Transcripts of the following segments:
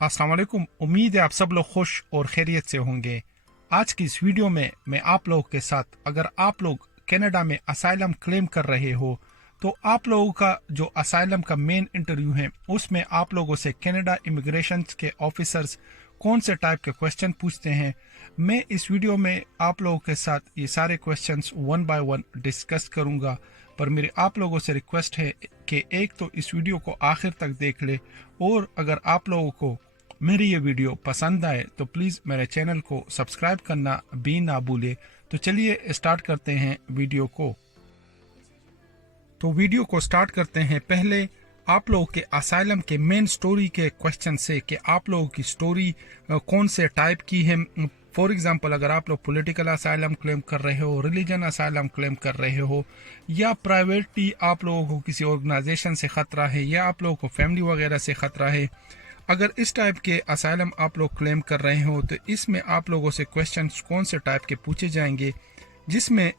अस्सलाम वालेकुम। उम्मीद है आप सब लोग खुश और खैरियत से होंगे। आज की इस वीडियो में मैं आप लोगों के साथ, अगर आप लोग कनाडा में असाइलम क्लेम कर रहे हो तो आप लोगों का जो असाइलम का मेन इंटरव्यू है उसमें आप लोगों से कनाडा इमिग्रेशन के ऑफिसर्स कौन से टाइप के क्वेश्चन पूछते हैं, मैं इस वीडियो में आप लोगों के साथ ये सारे questions one by one discuss करूंगा। पर मेरी आप लोगों से रिक्वेस्ट है कि एक तो इस वीडियो को आखिर तक देख ले, और अगर आप लोगों को मेरी ये वीडियो पसंद आए तो प्लीज़ मेरे चैनल को सब्सक्राइब करना भी ना भूले। तो चलिए स्टार्ट करते हैं वीडियो को। तो वीडियो को स्टार्ट करते हैं पहले आप लोगों के असाइलम के मेन स्टोरी के क्वेश्चन से कि आप लोगों की स्टोरी कौन से टाइप की है। फॉर एग्जांपल, अगर आप लोग पॉलिटिकल असाइलम क्लेम कर रहे हो, रिलीजन असाइलम क्लेम कर रहे हो, या प्राइवेटली आप लोगों को किसी ऑर्गेनाइजेशन से ख़तरा है, या आप लोगों को फैमिली वगैरह से ख़तरा है, अगर इस टाइप के असाइलम आप लोग क्लेम कर रहे हो तो इसमें आप लोगों से क्वेश्चन कौन से टाइप के पूछे जाएंगे। जिसमें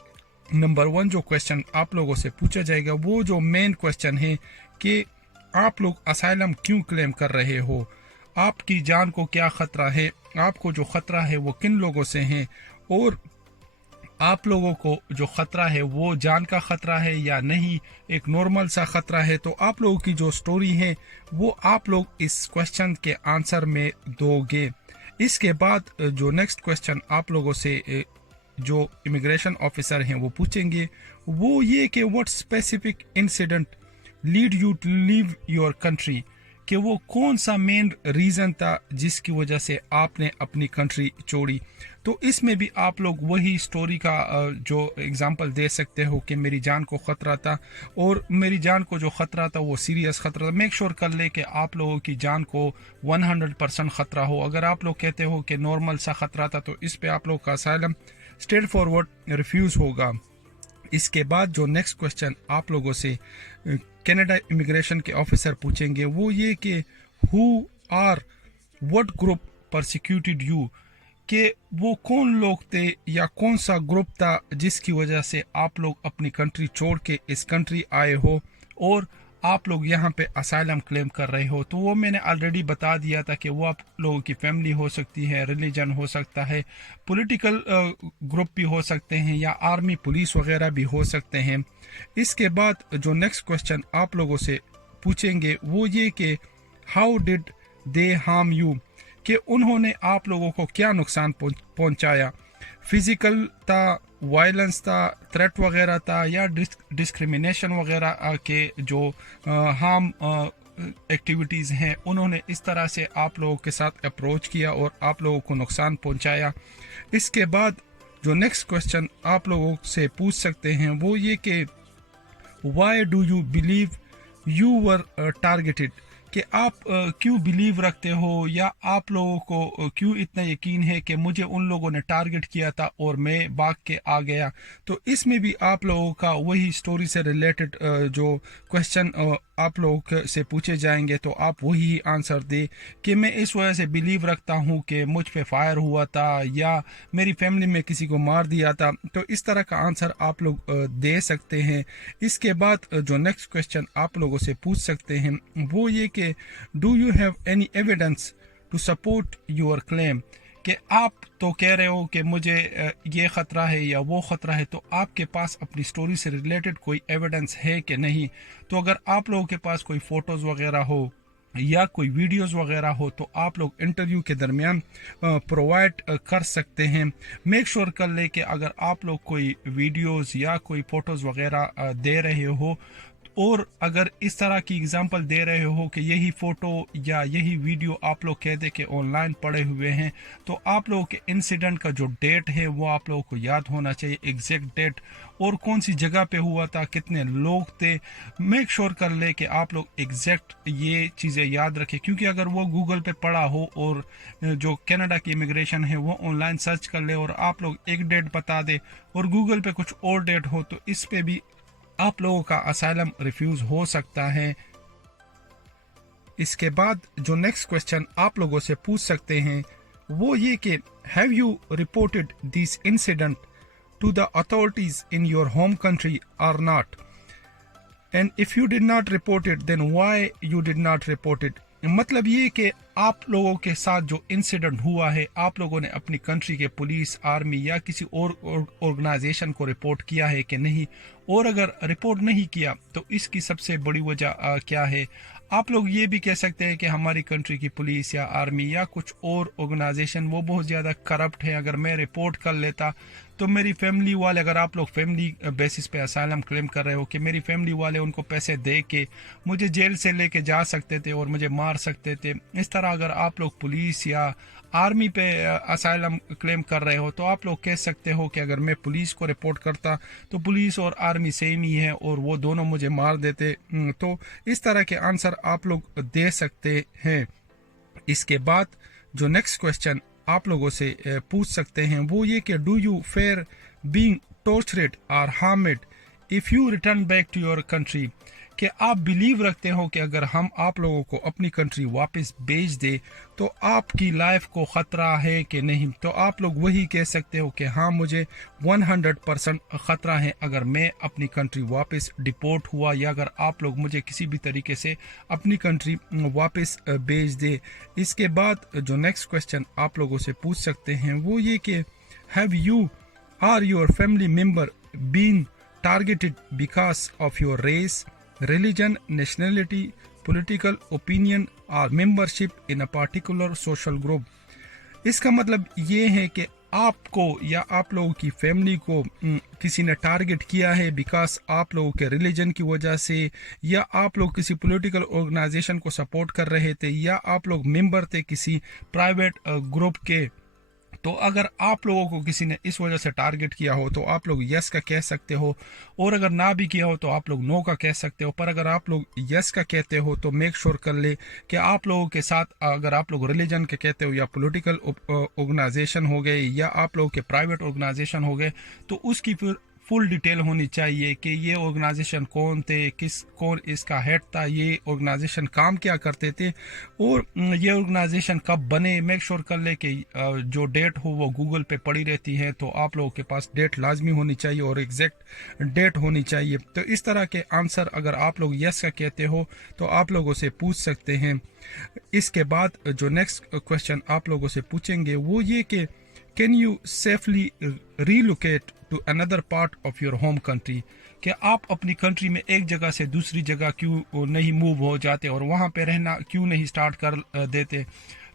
नंबर 1 जो क्वेश्चन आप लोगों से पूछा जाएगा वो जो मेन क्वेश्चन है कि आप लोग असाइलम क्यों क्लेम कर रहे हो, आपकी जान को क्या खतरा है, आपको जो खतरा है वो किन लोगों से है, और आप लोगों को जो खतरा है वो जान का खतरा है या नहीं, एक नॉर्मल सा खतरा है। तो आप लोगों की जो स्टोरी है वो आप लोग इस क्वेश्चन के आंसर में दोगे। इसके बाद जो नेक्स्ट क्वेश्चन आप लोगों से जो इमिग्रेशन ऑफिसर हैं वो पूछेंगे वो ये कि what specific incident lead you to leave your country, कि वो कौन सा मेन रीज़न था जिसकी वजह से आपने अपनी कंट्री छोड़ी। तो इसमें भी आप लोग वही स्टोरी का जो एग्जांपल दे सकते हो कि मेरी जान को ख़तरा था, और मेरी जान को जो ख़तरा था वो सीरियस ख़तरा था। मेक श्योर कर ले कि आप लोगों की जान को 100% ख़तरा हो। अगर आप लोग कहते हो कि नॉर्मल सा ख़तरा था तो इस पे आप लोग का असाइलम स्ट्रेट फॉरवर्ड रिफ्यूज़ होगा। इसके बाद जो नेक्स्ट क्वेश्चन आप लोगों से कनाडा इमिग्रेशन के ऑफिसर पूछेंगे वो ये कि who are what group persecuted you, कि वो कौन लोग थे या कौन सा ग्रुप था जिसकी वजह से आप लोग अपनी कंट्री छोड़ के इस कंट्री आए हो और आप लोग यहाँ पे असाइलम क्लेम कर रहे हो। तो वो मैंने ऑलरेडी बता दिया था कि वो आप लोगों की फैमिली हो सकती है, रिलीजन हो सकता है, पॉलिटिकल ग्रुप भी हो सकते हैं, या आर्मी पुलिस वगैरह भी हो सकते हैं। इसके बाद जो नेक्स्ट क्वेश्चन आप लोगों से पूछेंगे वो ये कि how did they harm you, कि उन्होंने आप लोगों को क्या नुकसान पहुंचाया। फिजिकल था, वायलेंस था, थ्रेट वगैरह था, या डिस्क्रिमिनेशन वगैरह के जो हार्म एक्टिविटीज़ हैं उन्होंने इस तरह से आप लोगों के साथ अप्रोच किया और आप लोगों को नुकसान पहुंचाया। इसके बाद जो नेक्स्ट क्वेश्चन आप लोगों से पूछ सकते हैं वो ये कि why do you believe you were targeted, कि आप क्यों बिलीव रखते हो या आप लोगों को क्यों इतना यकीन है कि मुझे उन लोगों ने टारगेट किया था और मैं भाग के आ गया। तो इसमें भी आप लोगों का वही स्टोरी से रिलेटेड जो क्वेश्चन आप लोगों से पूछे जाएंगे तो आप वही आंसर दे कि मैं इस वजह से बिलीव रखता हूँ कि मुझ पे फायर हुआ था या मेरी फैमिली में किसी को मार दिया था। तो इस तरह का आंसर आप लोग दे सकते हैं। इसके बाद जो नेक्स्ट क्वेश्चन आप लोगों से पूछ सकते हैं वो ये कि do you have any evidence to support your claim, कि आप तो कह रहे हो कि मुझे ये ख़तरा है या वो ख़तरा है, तो आपके पास अपनी स्टोरी से रिलेटेड कोई एविडेंस है कि नहीं। तो अगर आप लोगों के पास कोई फ़ोटोज़ वगैरह हो या कोई वीडियोस वगैरह हो तो आप लोग इंटरव्यू के दरमियान प्रोवाइड कर सकते हैं। मेक श्योर कर ले कि अगर आप लोग कोई वीडियोस या कोई फ़ोटोज़ वगैरह दे रहे हो, और अगर इस तरह की एग्जांपल दे रहे हो कि यही फ़ोटो या यही वीडियो आप लोग कह दे कि ऑनलाइन पड़े हुए हैं, तो आप लोगों के इंसिडेंट का जो डेट है वो आप लोगों को याद होना चाहिए, एग्जैक्ट डेट, और कौन सी जगह पे हुआ था, कितने लोग थे। मेक श्योर कर ले कि आप लोग एग्जैक्ट ये चीज़ें याद रखें, क्योंकि अगर वो गूगल पे पड़ा हो और जो कनाडा की इमिग्रेशन है वो ऑनलाइन सर्च कर ले और आप लोग एक डेट बता दे और गूगल पे कुछ और डेट हो, तो इस पे भी आप लोगों का असाइलम रिफ्यूज हो सकता है। इसके बाद जो नेक्स्ट क्वेश्चन आप लोगों से पूछ सकते हैं वो ये कि have you reported this incident to the authorities in your home country or not, and if you did not report it then why you did not report it, मतलब ये कि आप लोगों के साथ जो इंसिडेंट हुआ है, आप लोगों ने अपनी कंट्री के पुलिस, आर्मी या किसी और ऑर्गेनाइजेशन को रिपोर्ट किया है कि नहीं, और अगर रिपोर्ट नहीं किया तो इसकी सबसे बड़ी वजह क्या है। आप लोग ये भी कह सकते हैं कि हमारी कंट्री की पुलिस या आर्मी या कुछ और ऑर्गेनाइजेशन वो बहुत ज़्यादा करप्ट है, अगर मैं रिपोर्ट कर लेता तो मेरी फैमिली वाले, अगर आप लोग फैमिली बेसिस पे असाइलम क्लेम कर रहे हो कि मेरी फैमिली वाले उनको पैसे दे के मुझे जेल से लेके जा सकते थे और मुझे मार सकते थे, इस तरह अगर आप लोग पुलिस या आर्मी पे असाइलम क्लेम कर रहे हो तो आप लोग कह सकते हो कि अगर मैं पुलिस को रिपोर्ट करता तो पुलिस और आर्मी सेम ही है और वो दोनों मुझे मार देते। तो इस तरह के आंसर आप लोग दे सकते हैं। इसके बाद जो नेक्स्ट क्वेश्चन आप लोगों से पूछ सकते हैं वो ये कि do you fear being tortured और harmed if you return back to your country, कि आप बिलीव रखते हो कि अगर हम आप लोगों को अपनी कंट्री वापस भेज दे तो आपकी लाइफ को ख़तरा है कि नहीं। तो आप लोग वही कह सकते हो कि हाँ मुझे 100% ख़तरा है अगर मैं अपनी कंट्री वापस डिपोर्ट हुआ, या अगर आप लोग मुझे किसी भी तरीके से अपनी कंट्री वापस भेज दे। इसके बाद जो नेक्स्ट क्वेश्चन आप लोगों से पूछ सकते हैं वो ये कि have you or your family member been targeted because of your race, religion, nationality, political opinion or membership in a particular social group। इसका मतलब ये है कि आपको या आप लोगों की फैमिली को किसी ने टारगेट किया है बिकॉज आप लोगों के रिलीजन की वजह से, या आप लोग किसी पॉलिटिकल ऑर्गेनाइजेशन को सपोर्ट कर रहे थे, या आप लोग मेंबर थे किसी प्राइवेट ग्रुप के। तो अगर आप लोगों को किसी ने इस वजह से टारगेट किया हो तो आप लोग यस का कह सकते हो, और अगर ना भी किया हो तो आप लोग नो का कह सकते हो। पर अगर आप लोग यस का कहते हो तो मेक श्योर कर ले कि आप लोगों के साथ, अगर आप लोग रिलीजन के कहते हो या पॉलिटिकल ऑर्गेनाइजेशन हो गए या आप लोगों के प्राइवेट ऑर्गेनाइजेशन हो गए, तो उसकी फिर फुल डिटेल होनी चाहिए कि ये ऑर्गेनाइजेशन कौन थे, कौन इसका हेड था, ये ऑर्गेनाइजेशन काम क्या करते थे, और ये ऑर्गेनाइजेशन कब बने। मेक श्योर कर ले कि जो डेट हो वो गूगल पे पड़ी रहती है, तो आप लोगों के पास डेट लाजमी होनी चाहिए और एग्जैक्ट डेट होनी चाहिए। तो इस तरह के आंसर अगर आप लोग यस का कहते हो तो आप लोगों से पूछ सकते हैं। इसके बाद जो नेक्स्ट क्वेश्चन आप लोगों से पूछेंगे वो ये कि can you safely relocate to another part of your home country, कि आप अपनी कंट्री में एक जगह से दूसरी जगह क्यों नहीं मूव हो जाते और वहाँ पे रहना क्यों नहीं स्टार्ट कर देते।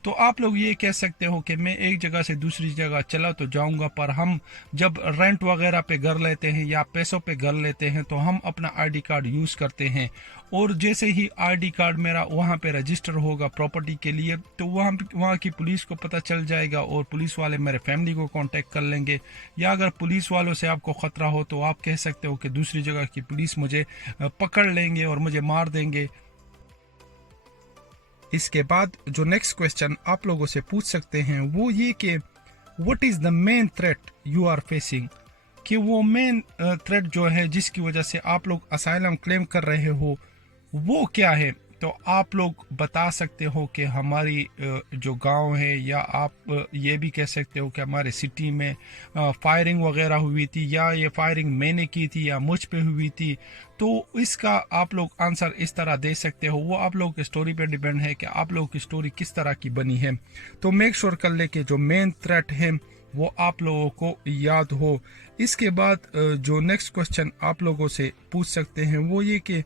तो आप लोग ये कह सकते हो कि मैं एक जगह से दूसरी जगह चला तो जाऊंगा, पर हम जब रेंट वगैरह पे घर लेते हैं या पैसों पे घर लेते हैं तो हम अपना आईडी कार्ड यूज़ करते हैं, और जैसे ही आईडी कार्ड मेरा वहाँ पे रजिस्टर होगा प्रॉपर्टी के लिए तो वहाँ की पुलिस को पता चल जाएगा और पुलिस वाले मेरे फैमिली को कांटेक्ट कर लेंगे। या अगर पुलिस वालों से आपको ख़तरा हो तो आप कह सकते हो कि दूसरी जगह की पुलिस मुझे पकड़ लेंगे और मुझे मार देंगे। इसके बाद जो नेक्स्ट क्वेश्चन आप लोगों से पूछ सकते हैं वो ये कि what is the main threat you are facing, कि वो मेन थ्रेट जो है जिसकी वजह से आप लोग असाइलम क्लेम कर रहे हो वो क्या है। तो आप लोग बता सकते हो कि हमारी जो गांव है, या आप ये भी कह सकते हो कि हमारे सिटी में फायरिंग वगैरह हुई थी, या ये फायरिंग मैंने की थी या मुझ पे हुई थी। तो इसका आप लोग आंसर इस तरह दे सकते हो, वो आप लोगों की स्टोरी पे डिपेंड है कि आप लोगों की स्टोरी किस तरह की बनी है। तो मेक श्योर कर ले कि जो मेन थ्रेट है वो आप लोगों को याद हो। इसके बाद जो नेक्स्ट क्वेश्चन आप लोगों से पूछ सकते हैं वो ये कि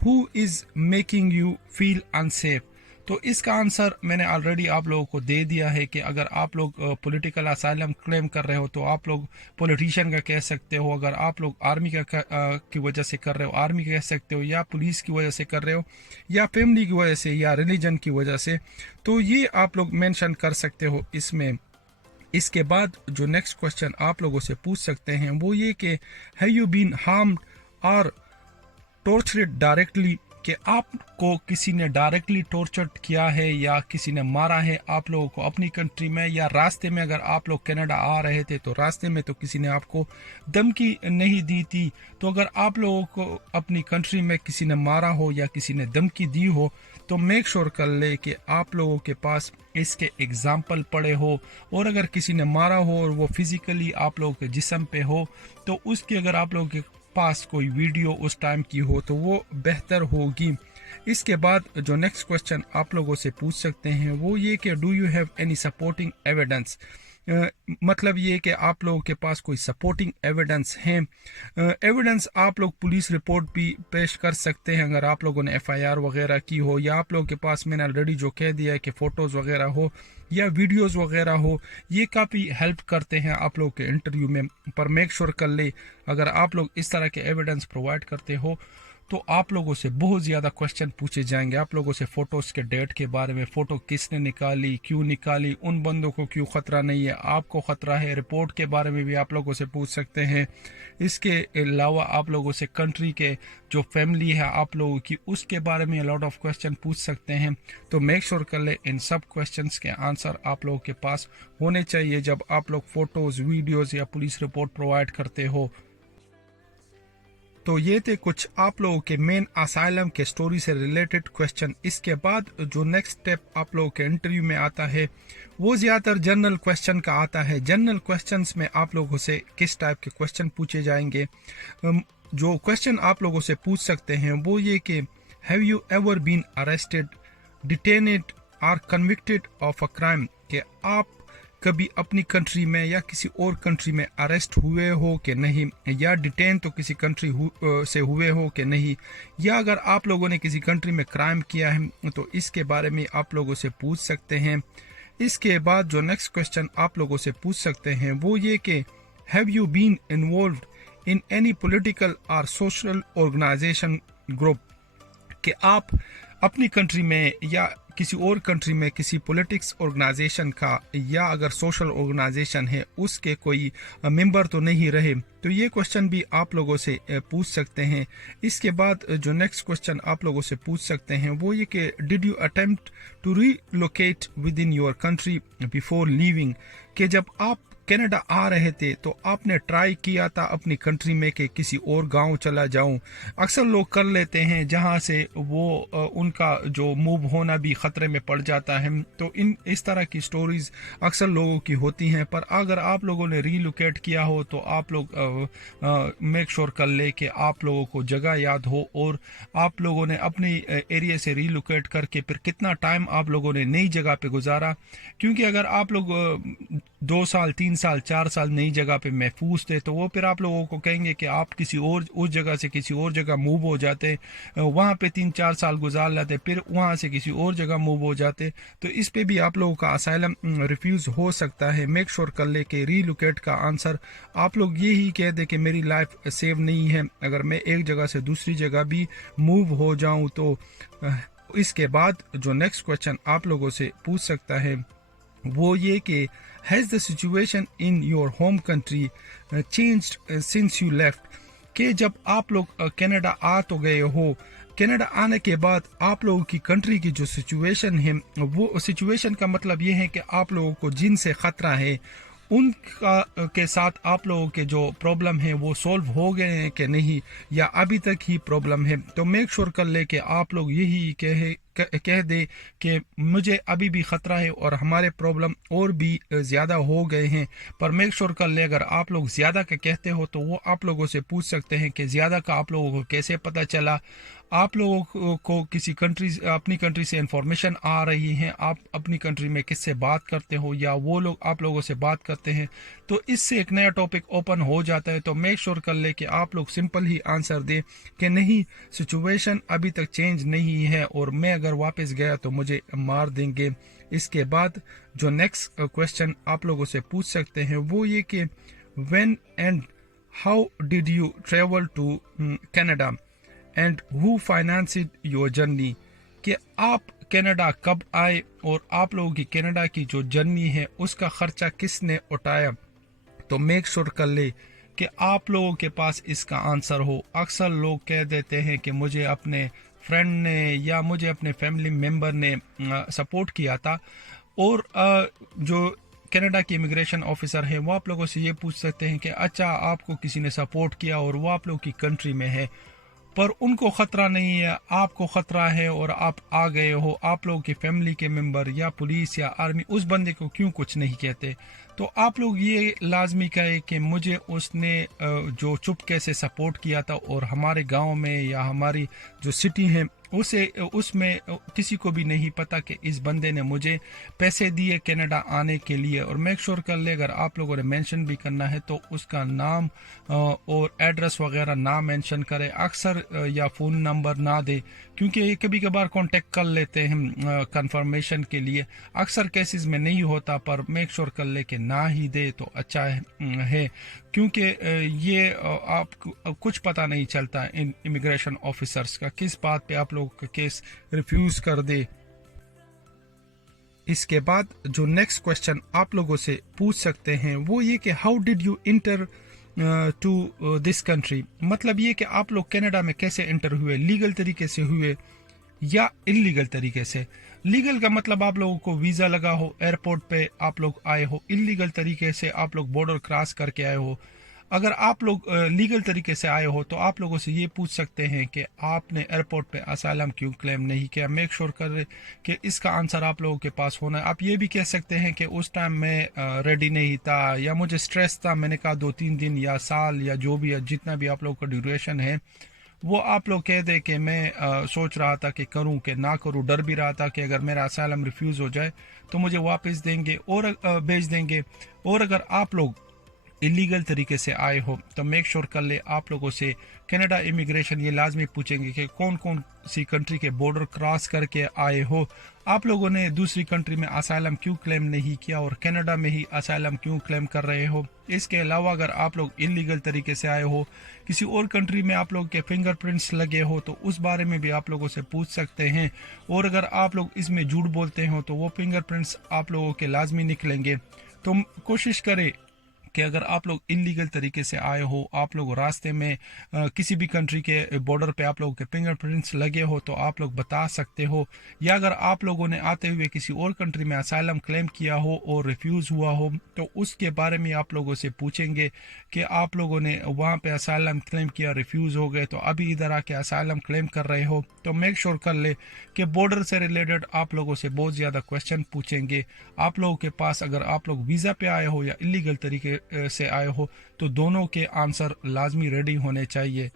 Who is making you feel unsafe? तो इसका आंसर मैंने ऑलरेडी आप लोगों को दे दिया है कि अगर आप लोग पॉलिटिकल असाइलम क्लेम कर रहे हो तो आप लोग पॉलिटिशियन का कह सकते हो, अगर आप लोग आर्मी की वजह से कर रहे हो आर्मी का कह सकते हो, या पुलिस की वजह से कर रहे हो, या फैमिली की वजह से, या रिलीजन की वजह से, तो ये आप लोग मेंशन कर सकते हो इसमें। इसके बाद जो नेक्स्ट क्वेश्चन आप लोगों से पूछ सकते हैं वो ये कि हैव यू बीन हार्म्ड और टॉर्चर्ड डायरेक्टली, कि आपको किसी ने डायरेक्टली टॉर्चर किया है या किसी ने मारा है आप लोगों को अपनी कंट्री में, या रास्ते में अगर आप लोग कनाडा आ रहे थे तो रास्ते में तो किसी ने आपको धमकी नहीं दी थी। तो अगर आप लोगों को अपनी कंट्री में किसी ने मारा हो या किसी ने धमकी दी हो तो मेक श्योर कर ले कि आप लोगों के पास इसके एग्जाम्पल पड़े हो, और अगर किसी ने मारा हो और वो फिजिकली आप लोगों के जिस्म पे हो तो उसकी अगर आप लोगों के पास कोई वीडियो उस टाइम की हो तो वो बेहतर होगी। इसके बाद जो नेक्स्ट क्वेश्चन आप लोगों से पूछ सकते हैं वो ये कि do you have any supporting evidence, मतलब ये कि आप लोगों के पास कोई सपोर्टिंग एविडेंस है। एविडेंस आप लोग पुलिस रिपोर्ट भी पेश कर सकते हैं अगर आप लोगों ने एफआईआर वगैरह की हो, या आप लोगों के पास मैंने ऑलरेडी जो कह दिया है कि फ़ोटोज़ वगैरह हो या वीडियोस वगैरह हो, ये काफ़ी हेल्प करते हैं आप लोग के इंटरव्यू में। पर मेक श्योर कर ले अगर आप लोग इस तरह के एविडेंस प्रोवाइड करते हो तो आप लोगों से बहुत ज़्यादा क्वेश्चन पूछे जाएंगे। आप लोगों से फ़ोटोज़ के डेट के बारे में, फ़ोटो किसने निकाली, क्यों निकाली, उन बंदों को क्यों ख़तरा नहीं है, आपको ख़तरा है, रिपोर्ट के बारे में भी आप लोगों से पूछ सकते हैं। इसके अलावा आप लोगों से कंट्री के जो फैमिली है आप लोगों की, उसके बारे में लॉट ऑफ क्वेश्चन पूछ सकते हैं। तो मेक श्योर कर ले इन सब क्वेश्चंस के आंसर आप लोगों के पास होने चाहिए जब आप लोग फ़ोटोज़, वीडियोज़ या पुलिस रिपोर्ट प्रोवाइड करते हो। तो ये थे कुछ आप लोगों के मेन असाइलम के स्टोरी से रिलेटेड क्वेश्चन। इसके बाद जो नेक्स्ट स्टेप आप लोगों के इंटरव्यू में आता है वो ज़्यादातर जनरल क्वेश्चन का आता है। जनरल क्वेश्चंस में आप लोगों से किस टाइप के क्वेश्चन पूछे जाएंगे, जो क्वेश्चन आप लोगों से पूछ सकते हैं वो ये कि have you ever been arrested, detained or convicted of a crime, कि आप कभी अपनी कंट्री में या किसी और कंट्री में अरेस्ट हुए हो कि नहीं, या डिटेन तो किसी कंट्री से हुए हो कि नहीं, या अगर आप लोगों ने किसी कंट्री में क्राइम किया है तो इसके बारे में आप लोगों से पूछ सकते हैं। इसके बाद जो नेक्स्ट क्वेश्चन आप लोगों से पूछ सकते हैं वो ये कि have you been involved in any political और सोशल ऑर्गेनाइजेशन ग्रुप, कि आप अपनी कंट्री में या किसी और कंट्री में किसी पॉलिटिक्स ऑर्गेनाइजेशन का या अगर सोशल ऑर्गेनाइजेशन है उसके कोई मेंबर तो नहीं रहे। तो ये क्वेश्चन भी आप लोगों से पूछ सकते हैं। इसके बाद जो नेक्स्ट क्वेश्चन आप लोगों से पूछ सकते हैं वो ये कि did you attempt to relocate within your country before leaving, कि जब आप कनाडा आ रहे थे तो आपने ट्राई किया था अपनी कंट्री में कि किसी और गांव चला जाऊं। अक्सर लोग कर लेते हैं जहां से वो उनका जो मूव होना भी ख़तरे में पड़ जाता है। तो इस तरह की स्टोरीज अक्सर लोगों की होती हैं। पर अगर आप लोगों ने रीलोकेट किया हो तो आप लोग मेक श्योर कर ले कि आप लोगों को जगह याद हो और आप लोगों ने अपनी एरिया से रीलोकेट करके फिर कितना टाइम आप लोगों ने नई जगह पे गुजारा। क्योंकि अगर आप लोग 2 साल 3 साल 4 साल नई जगह पे महफूज थे तो वो फिर आप लोगों को कहेंगे कि आप किसी और उस जगह से किसी और जगह मूव हो जाते, वहाँ पे 3-4 साल गुजार लेते, फिर वहाँ से किसी और जगह मूव हो जाते। तो इस पे भी आप लोगों का असाइलम रिफ्यूज़ हो सकता है। मेक श्योर कर ले कि रीलोकेट का आंसर आप लोग यही कह दे कि मेरी लाइफ सेव नहीं है, अगर मैं एक जगह से दूसरी जगह भी मूव हो जाऊँ तो। इसके बाद जो नेक्स्ट क्वेश्चन आप लोगों से पूछ सकता है वो ये कि has the situation in your home country changed since you left, कि जब आप लोग कनाडा आ तो गए हो, कनाडा आने के बाद आप लोगों की कंट्री की जो सिचुएशन है, वो सिचुएशन का मतलब ये है कि आप लोगों को जिनसे ख़तरा है उनका के साथ आप लोगों के जो प्रॉब्लम है वो सॉल्व हो गए हैं कि नहीं, या अभी तक ही प्रॉब्लम है। तो मेक श्योर कर ले कि आप लोग यही कह दे कि मुझे अभी भी ख़तरा है और हमारे प्रॉब्लम और भी ज़्यादा हो गए हैं। पर मेक श्योर कर ले अगर आप लोग ज़्यादा का कहते हो तो वो आप लोगों से पूछ सकते हैं कि ज़्यादा का आप लोगों को कैसे पता चला, आप लोगों को किसी कंट्री अपनी कंट्री से इंफॉर्मेशन आ रही है, आप अपनी कंट्री में किससे बात करते हो या वो लोग आप लोगों से बात करते हैं, तो इससे एक नया टॉपिक ओपन हो जाता है। तो मेक श्योर कर ले कि आप लोग सिंपल ही आंसर दे कि नहीं, सिचुएशन अभी तक चेंज नहीं है और मैं अगर वापस गया तो मुझे मार देंगे। इसके बाद जो नेक्स्ट क्वेश्चन आप लोगों से पूछ सकते हैं वो ये कि when and how did you travel to Canada and who financed your journey, कि आप कनाडा कब आए और आप लोगों की कनाडा की जो जर्नी है उसका खर्चा किसने उठाया। तो मेक श्योर कर ले कि आप लोगों के पास इसका आंसर हो। अक्सर लोग कह देते हैं कि मुझे अपने फ्रेंड ने या मुझे अपने फैमिली मेम्बर ने सपोर्ट किया था, और जो कनाडा की इमिग्रेशन ऑफिसर है वो आप लोगों से ये पूछ सकते हैं कि अच्छा आपको किसी ने सपोर्ट किया और वो आप लोगों की कंट्री में है पर उनको ख़तरा नहीं है, आपको ख़तरा है और आप आ गए हो, आप लोगों की फैमिली के मेंबर या पुलिस या आर्मी उस बंदे को क्यों कुछ नहीं कहते। तो आप लोग ये लाजमी कहे कि मुझे उसने जो चुपके से सपोर्ट किया था और हमारे गांव में या हमारी जो सिटी है उसमें किसी को भी नहीं पता कि इस बंदे ने मुझे पैसे दिए कनाडा आने के लिए। और मेक श्योर कर ले अगर आप लोगों ने मेंशन भी करना है तो उसका नाम और एड्रेस वगैरह ना मेंशन करें, अक्सर या फ़ोन नंबर ना दे, क्योंकि ये कभी कभार कांटेक्ट कर लेते हैं कंफर्मेशन के लिए। अक्सर केसेस में नहीं होता, पर मेक श्योर कर ले कि ना ही दे तो अच्छा है, क्योंकि ये आपको कुछ पता नहीं चलता इन इमिग्रेशन ऑफिसर्स का किस बात पे आप लोगों का केस रिफ्यूज कर दे। इसके बाद जो नेक्स्ट क्वेश्चन आप लोगों से पूछ सकते हैं वो ये कि how did you enter to this country, मतलब ये कि आप लोग कनाडा में कैसे एंटर हुए, लीगल तरीके से हुए या इलीगल तरीके से। लीगल का मतलब आप लोगों को वीज़ा लगा हो, एयरपोर्ट पे आप लोग आए हो, इलीगल तरीके से आप लोग बॉर्डर क्रॉस करके आए हो। अगर आप लोग लीगल तरीके से आए हो तो आप लोगों से ये पूछ सकते हैं कि आपने एयरपोर्ट पे असाइलम क्यों क्लेम नहीं किया। मेक श्योर करें कि इसका आंसर आप लोगों के पास होना है। आप ये भी कह सकते हैं कि उस टाइम मैं रेडी नहीं था या मुझे स्ट्रेस था, मैंने कहा 2-3 दिन या साल या जो भी जितना भी आप लोगों का ड्यूरेशन है वो आप लोग कह दे कि मैं सोच रहा था कि करूं कि ना करूं, डर भी रहा था कि अगर मेरा असाइलम रिफ्यूज़ हो जाए तो मुझे वापस देंगे और भेज देंगे। और अगर आप लोग इलीगल तरीके से आए हो तो मेक श्योर कर ले आप लोगों से कनाडा इमिग्रेशन ये लाजमी पूछेंगे कि कौन कौन सी कंट्री के बॉर्डर क्रॉस करके आए हो, आप लोगों ने दूसरी कंट्री में असाइलम क्यों क्लेम नहीं किया और कनाडा में ही असाइलम क्यों क्लेम कर रहे हो। इसके अलावा अगर आप लोग इलीगल तरीके से आए हो, किसी और कंट्री में आप लोग के फिंगरप्रिंट्स लगे हो तो उस बारे में भी आप लोगों से पूछ सकते हैं। और अगर आप लोग इसमें झूठ बोलते हो तो वो फिंगरप्रिंट्स आप लोगों के लाजमी निकलेंगे। तो कोशिश करें कि अगर आप लोग इलीगल तरीके से आए हो, आप लोग रास्ते में किसी भी कंट्री के बॉर्डर पे आप लोगों के फिंगरप्रिंट्स लगे हो तो आप लोग बता सकते हो। या अगर आप लोगों ने आते हुए किसी और कंट्री में असाइलम क्लेम किया हो और रिफ्यूज़ हुआ हो तो उसके बारे में आप लोगों से पूछेंगे कि आप लोगों ने वहाँ पे असाइलम क्लेम किया, रिफ्यूज़ हो गए, तो अभी इधर आके असाइलम क्लेम कर रहे हो। तो मेक श्योर कर ले कि बॉर्डर से रिलेटेड आप लोगों से बहुत ज़्यादा क्वेश्चन पूछेंगे। आप लोगों के पास अगर आप लोग वीज़ा पे आए हो या इलीगल तरीके से आए हो तो दोनों के आंसर लाजमी रेडी होने चाहिए।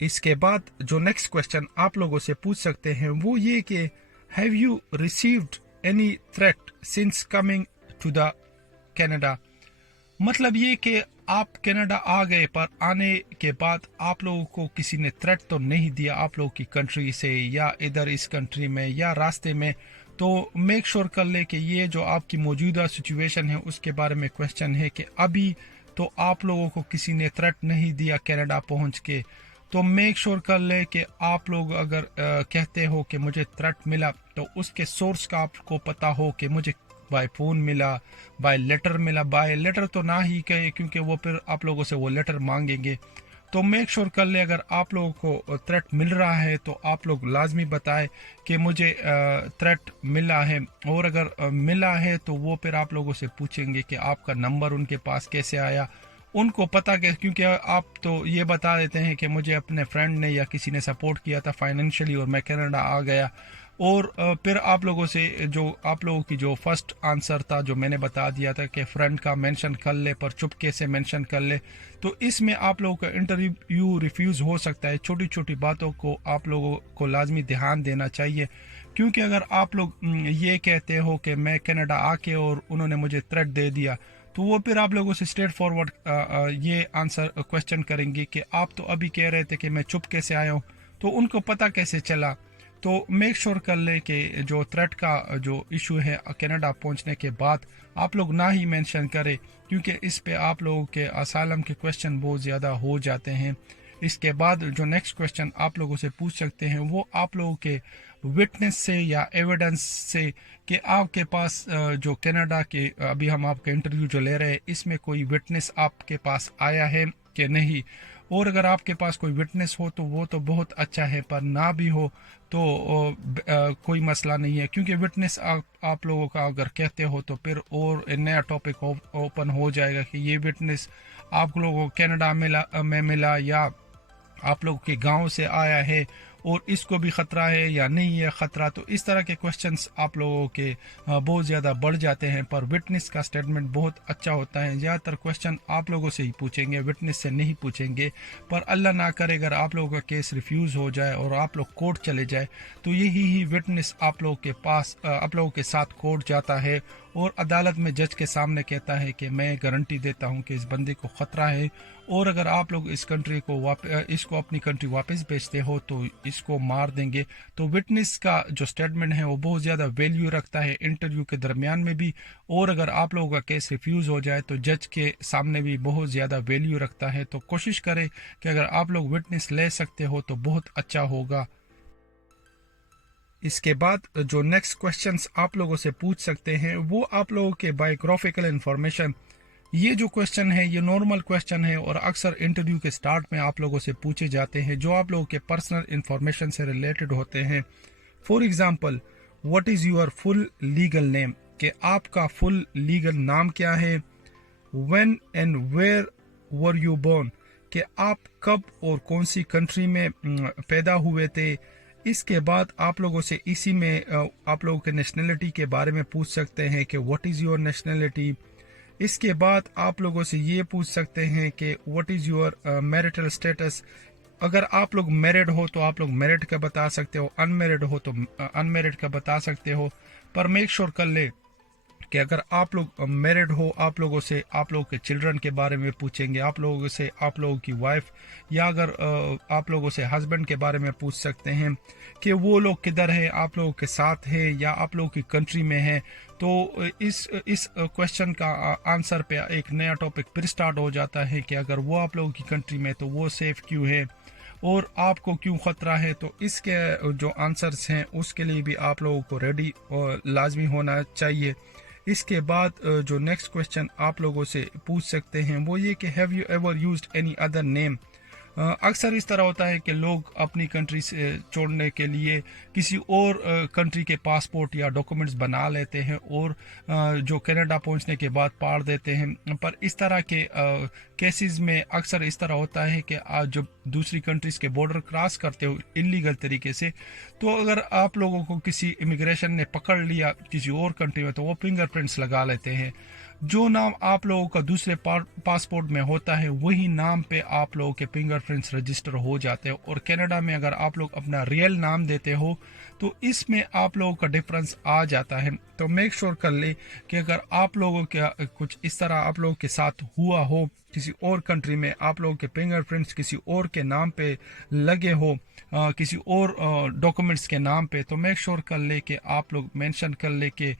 इसके बाद जो नेक्स्ट क्वेश्चन आप लोगों से पूछ सकते हैं वो ये कि have you received any threat since coming to the Canada, मतलब ये कि आप कनाडा आ गए पर आने के बाद आप लोगों को किसी ने थ्रेट तो नहीं दिया आप लोगों की कंट्री से या इधर इस कंट्री में या रास्ते में। तो मेक श्योर कर ले कि ये जो आपकी मौजूदा सिचुएशन है उसके बारे में क्वेश्चन है कि अभी तो आप लोगों को किसी ने थ्रेट नहीं दिया कनाडा पहुंच के। तो मेक श्योर कर ले कि आप लोग अगर कहते हो कि मुझे थ्रेट मिला तो उसके सोर्स का आपको पता हो कि मुझे बाय फ़ोन मिला, बाय लेटर मिला। बाय लेटर तो ना ही कहे क्योंकि वो फिर आप लोगों से वो लेटर मांगेंगे। तो मेक श्योर कर ले अगर आप लोगों को थ्रेट मिल रहा है तो आप लोग लाजमी बताएं कि मुझे थ्रेट मिला है। और अगर मिला है तो वो फिर आप लोगों से पूछेंगे कि आपका नंबर उनके पास कैसे आया, उनको पता कैसे, क्योंकि आप तो ये बता देते हैं कि मुझे अपने फ्रेंड ने या किसी ने सपोर्ट किया था फाइनेंशियली और मैं कनाडा आ गया। और फिर आप लोगों से जो आप लोगों की जो फर्स्ट आंसर था जो मैंने बता दिया था कि फ्रेंड का मेंशन कर ले पर चुपके से मेंशन कर ले, तो इसमें आप लोगों का इंटरव्यू रिफ्यूज़ हो सकता है। छोटी छोटी बातों को आप लोगों को लाजमी ध्यान देना चाहिए, क्योंकि अगर आप लोग ये कहते हो कि मैं कनाडा आके और उन्होंने मुझे थ्रेट दे दिया तो वो फिर आप लोगों से स्ट्रेट फॉरवर्ड ये आंसर क्वेश्चन करेंगे कि आप तो अभी कह रहे थे कि मैं चुपके से आया हूँ, तो उनको पता कैसे चला। तो मेक श्योर कर ले कि जो थ्रेट का जो इशू है कनाडा पहुंचने के बाद आप लोग ना ही मेंशन करें, क्योंकि इस पे आप लोगों के असाइलम के क्वेश्चन बहुत ज़्यादा हो जाते हैं। इसके बाद जो नेक्स्ट क्वेश्चन आप लोगों से पूछ सकते हैं वो आप लोगों के विटनेस से या एविडेंस से कि आपके पास जो कनाडा के अभी हम आपका इंटरव्यू जो ले रहे हैं इसमें कोई विटनेस आपके पास आया है कि नहीं। और अगर आपके पास कोई विटनेस हो तो वो तो बहुत अच्छा है, पर ना भी हो तो कोई मसला नहीं है, क्योंकि विटनेस आप लोगों का अगर कहते हो तो फिर और नया टॉपिक ओपन हो जाएगा कि ये विटनेस आप लोगों को कनाडा में मिला या आप लोगों के गांव से आया है اور اس کو بھی خطرہ ہے یا نہیں ہے خطرہ. تو اس طرح کے کوشچنس آپ لوگوں کے بہت زیادہ بڑھ جاتے ہیں. پر وٹنس کا اسٹیٹمنٹ بہت اچھا ہوتا ہے. زیادہ تر کوشچن آپ لوگوں سے ہی پوچھیں گے, وٹنس سے نہیں پوچھیں گے. پر اللہ نہ کرے اگر آپ لوگوں کا کیس ریفیوز ہو جائے اور آپ لوگ کورٹ چلے جائے تو یہی ہی وٹنس آپ لوگوں کے پاس آپ لوگوں کے ساتھ کورٹ جاتا ہے اور عدالت میں جج کے سامنے کہتا ہے کہ میں گارنٹی دیتا ہوں کہ اس بندے کو خطرہ ہے, اور اگر آپ لوگ اس کو اپنی کنٹری واپس بھیجتے ہو تو اس کو مار دیں گے. تو وٹنس کا جو اسٹیٹمنٹ ہے وہ بہت زیادہ ویلیو رکھتا ہے انٹرویو کے درمیان میں بھی, اور اگر آپ لوگوں کا کیس ریفیوز ہو جائے تو جج کے سامنے بھی بہت زیادہ ویلیو رکھتا ہے. تو کوشش کریں کہ اگر آپ لوگ وٹنس لے سکتے ہو تو بہت اچھا ہوگا. اس کے بعد جو نیکسٹ کوشچنس آپ لوگوں سے پوچھ سکتے ہیں وہ آپ لوگوں کے بایوگرافیکل انفارمیشن. یہ جو کوشچن ہے یہ نارمل کوشچن ہے اور اکثر انٹرویو کے سٹارٹ میں آپ لوگوں سے پوچھے جاتے ہیں جو آپ لوگوں کے پرسنل انفارمیشن سے ریلیٹڈ ہوتے ہیں. For example, what is your full legal name, کہ آپ کا فل لیگل نام کیا ہے. When and where were you born, کہ آپ کب اور کون سی کنٹری میں پیدا ہوئے تھے. اس کے بعد آپ لوگوں سے اسی میں آپ لوگوں کے نیشنلٹی کے بارے میں پوچھ سکتے ہیں کہ واٹ از یور نیشنلٹی. اس کے بعد آپ لوگوں سے یہ پوچھ سکتے ہیں کہ what is your marital status. اگر آپ لوگ میرڈ ہو تو آپ لوگ میرڈ کا بتا سکتے ہو, ان میرڈ ہو تو ان میرڈ کا بتا سکتے ہو. پر میک شور کر لے کہ اگر آپ لوگ میرڈ ہو آپ لوگوں سے آپ لوگوں کے چلڈرن کے بارے میں پوچھیں گے, آپ لوگوں سے آپ لوگوں کی وائف, یا اگر آپ لوگوں سے ہسبینڈ کے بارے میں پوچھ سکتے ہیں کہ وہ لوگ کدھر ہے, آپ لوگوں کے ساتھ ہے یا آپ لوگوں کی کنٹری میں ہے. تو اس کوشچن کا آنسر پہ ایک نیا ٹاپک پھر سٹارٹ ہو جاتا ہے کہ اگر وہ آپ لوگوں کی کنٹری میں تو وہ سیف کیوں ہے اور آپ کو کیوں خطرہ ہے. تو اس کے جو آنسرز ہیں اس کے لیے بھی آپ لوگوں کو ریڈی لازمی ہونا چاہیے. اس کے بعد جو نیکسٹ کوشچن آپ لوگوں سے پوچھ سکتے ہیں وہ یہ کہ have you ever used any other name. اکثر اس طرح ہوتا ہے کہ لوگ اپنی کنٹری سے چھوڑنے کے لیے کسی اور کنٹری کے پاسپورٹ یا ڈاکومنٹس بنا لیتے ہیں اور جو کینیڈا پہنچنے کے بعد پاڑ دیتے ہیں. پر اس طرح کے کیسز میں اکثر اس طرح ہوتا ہے کہ جب دوسری کنٹریز کے بارڈر کراس کرتے ہو انلیگل طریقے سے, تو اگر آپ لوگوں کو کسی امیگریشن نے پکڑ لیا کسی اور کنٹری میں تو وہ فنگر پرنٹس لگا لیتے ہیں. جو نام آپ لوگوں کا دوسرے پاسپورٹ میں ہوتا ہے وہی نام پہ آپ لوگوں کے فنگر پرنٹس رجسٹر ہو جاتے ہیں. اور کینیڈا میں اگر آپ لوگ اپنا ریئل نام دیتے ہو تو اس میں آپ لوگوں کا ڈفرنس آ جاتا ہے. تو میک شور کر لے کہ اگر آپ لوگوں کے کچھ اس طرح آپ لوگوں کے ساتھ ہوا ہو کسی اور کنٹری میں, آپ لوگوں کے فنگر پرنٹس کسی اور کے نام پہ لگے ہو کسی اور ڈاکومنٹس کے نام پہ, تو میک شور کر لے کہ آپ لوگ مینشن کر لے کہ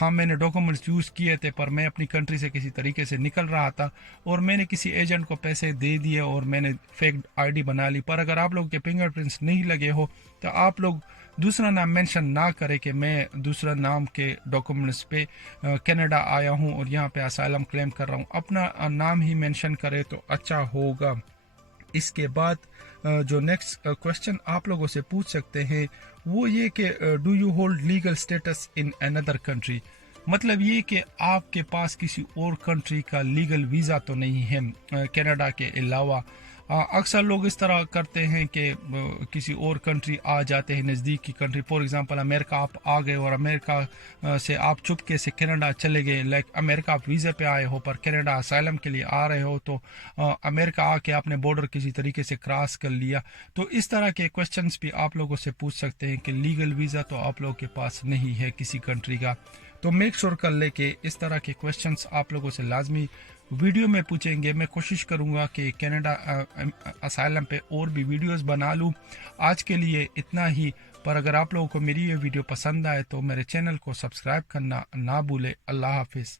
ہاں میں نے ڈاکومنٹس یوز کیے تھے پر میں اپنی کنٹری سے کسی طریقے سے نکل رہا تھا اور میں نے کسی ایجنٹ کو پیسے دے دیے اور میں نے فیک آئی ڈی بنا لی. پر اگر آپ لوگ کے فنگر پرنٹس نہیں لگے ہو تو آپ لوگ دوسرا نام مینشن نہ کرے کہ میں دوسرا نام کے ڈاکومنٹس پہ کینیڈا آیا ہوں اور یہاں پہ اسائلم کلیم کر رہا ہوں. اپنا نام ہی مینشن کرے تو اچھا ہوگا. اس کے بعد جو نیکسٹ کوشچن آپ لوگوں سے پوچھ سکتے ہیں وہ یہ کہ do you hold legal status in اندر کنٹری. مطلب یہ کہ آپ کے پاس کسی اور کنٹری کا لیگل ویزا تو نہیں ہے کینیڈا کے علاوہ. اکثر لوگ اس طرح کرتے ہیں کہ کسی اور کنٹری آ جاتے ہیں نزدیک کی کنٹری, فار ایگزامپل امریکہ آپ آ گئے اور امریکہ سے آپ چپکے سے کینیڈا چلے گئے. لائک امریکہ آپ ویزا پہ آئے ہو پر کینیڈا اسائلم کے لیے آ رہے ہو تو امریکہ آ کے آپ نے بارڈر کسی طریقے سے کراس کر لیا. تو اس طرح کے کوشچنس بھی آپ لوگوں سے پوچھ سکتے ہیں کہ لیگل ویزا تو آپ لوگوں کے پاس نہیں ہے کسی کنٹری کا. تو میک شور کر لے کہ اس طرح کے کوشچنس آپ لوگوں سے لازمی ویڈیو میں پوچھیں گے. میں کوشش کروں گا کہ کینیڈا اسائلم پہ اور بھی ویڈیوز بنا لوں. آج کے لیے اتنا ہی, پر اگر آپ لوگوں کو میری یہ ویڈیو پسند آئے تو میرے چینل کو سبسکرائب کرنا نہ بھولے. اللہ حافظ.